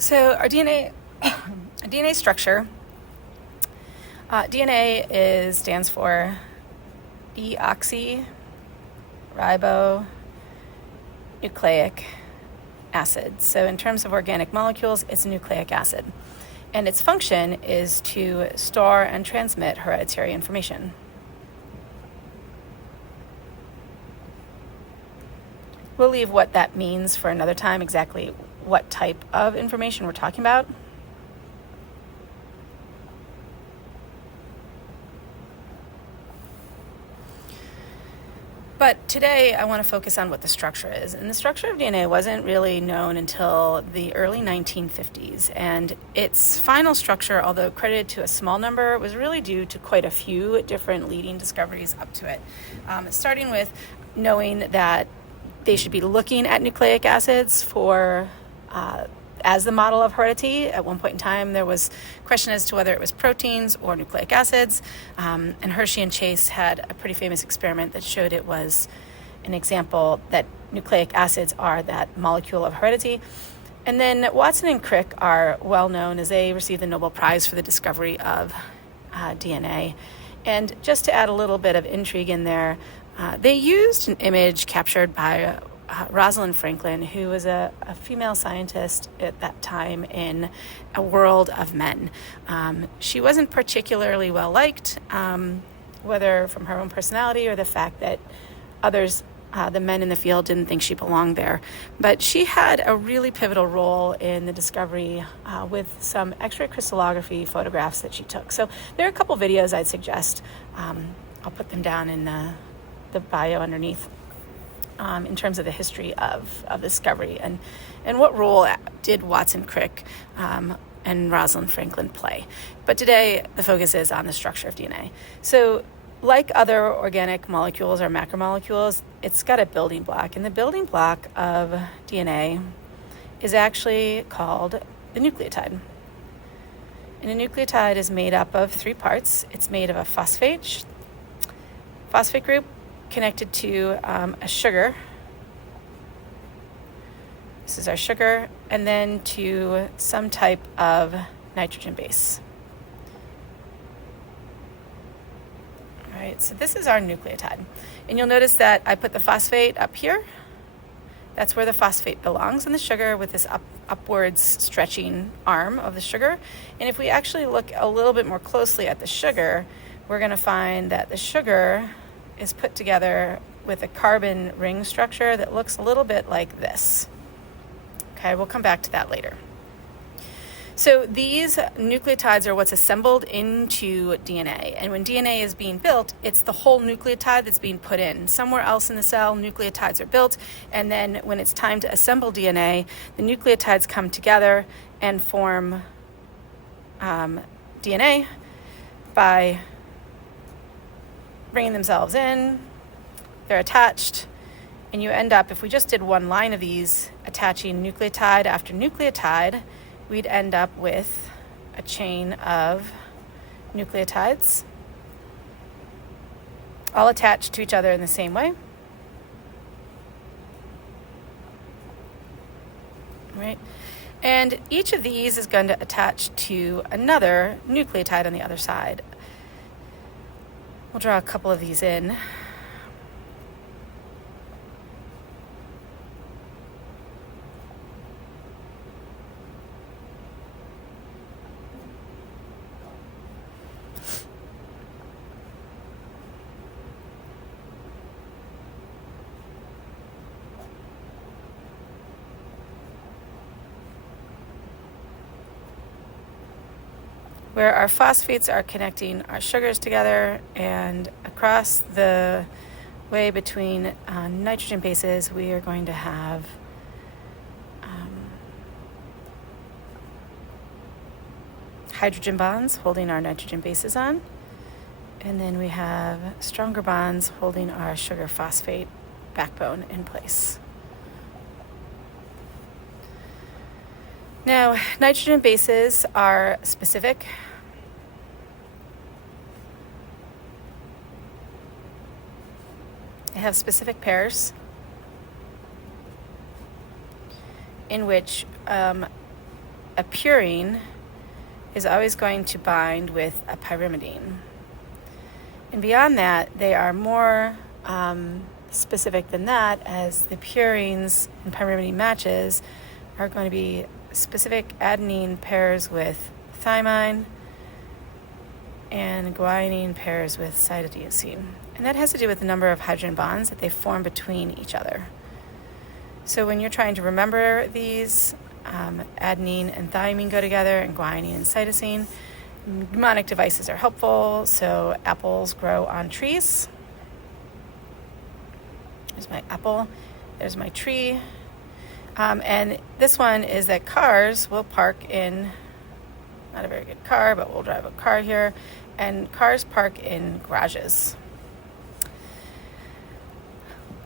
So our DNA, DNA structure, DNA stands for deoxyribonucleic acid. So in terms of organic molecules, it's a nucleic acid. And its function is to store and transmit hereditary information. We'll leave what that means for another time, exactly what type of information we're talking about. But today I want to focus on what the structure is. And the structure of DNA wasn't really known until the early 1950s. And its final structure, although credited to a small number, was really due to quite a few different leading discoveries up to it. Starting with knowing that they should be looking at nucleic acids for as the model of heredity. At one point in time, there was question as to whether it was proteins or nucleic acids. And Hershey and Chase had a pretty famous experiment that showed it was an example that nucleic acids are that molecule of heredity. And then Watson and Crick are well known as they received the Nobel Prize for the discovery of DNA. And just to add a little bit of intrigue in there, they used an image captured by Rosalind Franklin, who was a female scientist at that time in a world of men. She wasn't particularly well liked, whether from her own personality or the fact that others, the men in the field, didn't think she belonged there. But she had a really pivotal role in the discovery with some X-ray crystallography photographs that she took. So there are a couple videos I'd suggest. I'll put them down in the bio underneath. In terms of the history of discovery and what role did Watson Crick and Rosalind Franklin play. But today the focus is on the structure of DNA. So like other organic molecules or macromolecules, it's got a building block, and the building block of DNA is actually called the nucleotide. And a nucleotide is made up of three parts. It's made of a phosphate group connected to a sugar. This is our sugar, and then to some type of nitrogen base. All right, so this is our nucleotide. And you'll notice that I put the phosphate up here. That's where the phosphate belongs in the sugar, with this upwards stretching arm of the sugar. And if we actually look a little bit more closely at the sugar, we're going to find that the sugar is put together with a carbon ring structure that looks a little bit like this. Okay, we'll come back to that later. So these nucleotides are what's assembled into DNA. And when DNA is being built, it's the whole nucleotide that's being put in. Somewhere else in the cell, nucleotides are built. And then when it's time to assemble DNA, the nucleotides come together and form DNA by bringing themselves in, they're attached, and you end up, if we just did one line of these, attaching nucleotide after nucleotide, we'd end up with a chain of nucleotides, all attached to each other in the same way. Right? And each of these is going to attach to another nucleotide on the other side. We'll draw a couple of these in. Where our phosphates are connecting our sugars together, and across the way between nitrogen bases, we are going to have hydrogen bonds holding our nitrogen bases on, and then we have stronger bonds holding our sugar phosphate backbone in place. Now, nitrogen bases are specific. They have specific pairs in which a a purine is always going to bind with a pyrimidine. And beyond that, they are more specific than that, as the purines and pyrimidine matches are going to be specific adenine pairs with thymine and guanine pairs with cytosine. And that has to do with the number of hydrogen bonds that they form between each other. So when you're trying to remember these, adenine and thymine go together, and guanine and cytosine. Mnemonic devices are helpful. So apples grow on trees. There's my apple. There's my tree. And this one is that cars will park in, not a very good car, but we'll drive a car here. And cars park in garages.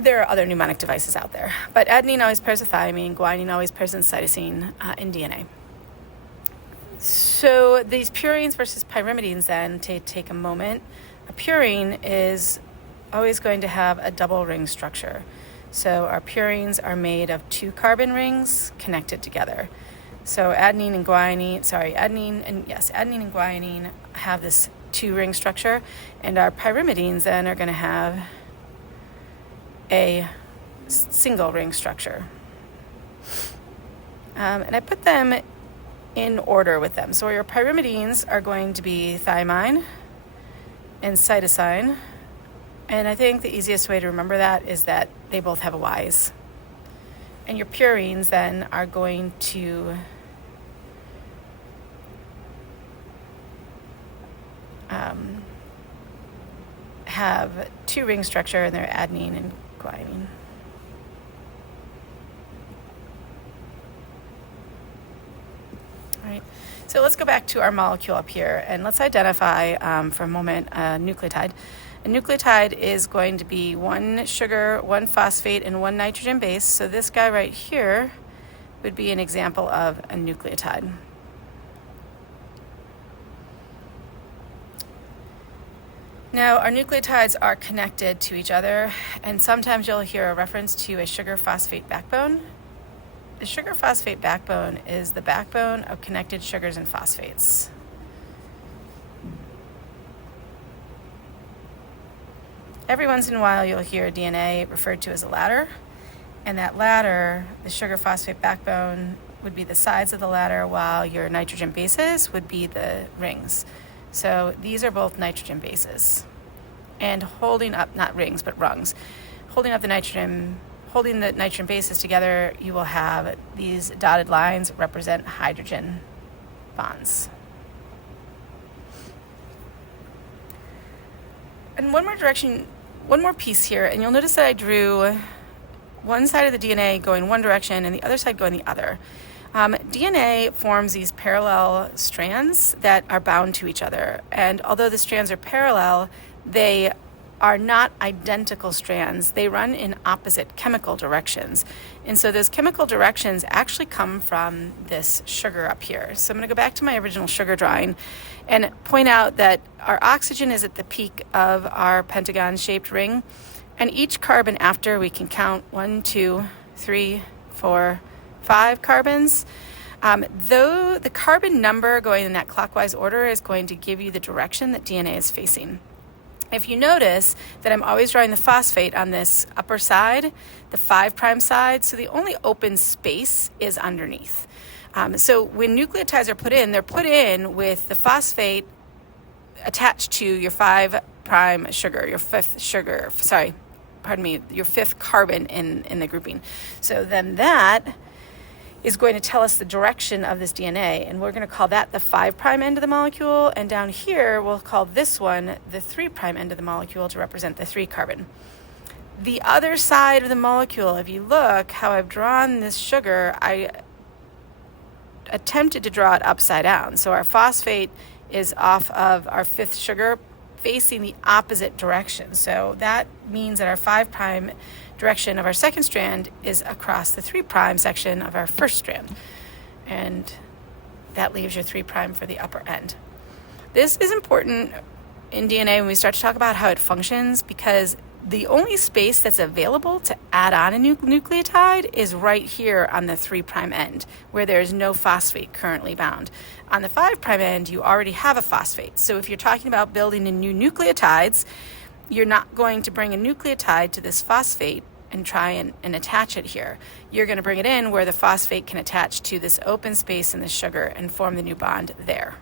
There are other mnemonic devices out there, but adenine always pairs with thymine, guanine always pairs with cytosine in DNA. So these purines versus pyrimidines, then, to take a moment, a purine is always going to have a double ring structure. So our purines are made of 2 carbon rings connected together. So adenine and guanine have this 2-ring structure, and our pyrimidines then are going to have a single ring structure. And I put them in order with them. So your pyrimidines are going to be thymine and cytosine. And I think the easiest way to remember that is that they both have a Y's. And your purines then are going to have 2-ring structure, and they're adenine and guanine. All right, so let's go back to our molecule up here, and let's identify for a moment a nucleotide. A nucleotide is going to be 1 sugar, 1 phosphate, and 1 nitrogen base. So this guy right here would be an example of a nucleotide. Now, our nucleotides are connected to each other, and sometimes you'll hear a reference to a sugar-phosphate backbone. The sugar-phosphate backbone is the backbone of connected sugars and phosphates. Every once in a while, you'll hear DNA referred to as a ladder, and that ladder, the sugar-phosphate backbone, would be the sides of the ladder, while your nitrogen bases would be the rings. So these are both nitrogen bases. And holding up, not rings, but rungs, holding the nitrogen bases together, you will have these dotted lines represent hydrogen bonds. And one more piece here, and you'll notice that I drew one side of the DNA going one direction and the other side going the other. DNA forms these parallel strands that are bound to each other. And although the strands are parallel, they are not identical strands. They run in opposite chemical directions. And so those chemical directions actually come from this sugar up here. So I'm going to go back to my original sugar drawing and point out that our oxygen is at the peak of our pentagon-shaped ring. And each carbon after, we can count 1, 2, 3, 4, 5 carbons. Though the carbon number going in that clockwise order is going to give you the direction that DNA is facing. If you notice that I'm always drawing the phosphate on this upper side, the 5' side, so the only open space is underneath. So when nucleotides are put in, they're put in with the phosphate attached to your 5' sugar, your fifth carbon in the grouping. So then that is going to tell us the direction of this DNA, and we're going to call that the 5' end of the molecule, and down here we'll call this one the 3' end of the molecule to represent the 3 carbon. The other side of the molecule, if you look how I've drawn this sugar, I attempted to draw it upside down. So our phosphate is off of our 5th sugar facing the opposite direction. So that means that our 5' direction of our second strand is across the 3' section of our first strand. And that leaves your 3' for the upper end. This is important in DNA when we start to talk about how it functions, because The only space that's available to add on a nucleotide is right here on the 3' end, where there is no phosphate currently bound. On the 5' end, you already have a phosphate. So if you're talking about building in new nucleotides, you're not going to bring a nucleotide to this phosphate and try and attach it here. You're going to bring it in where the phosphate can attach to this open space in the sugar and form the new bond there.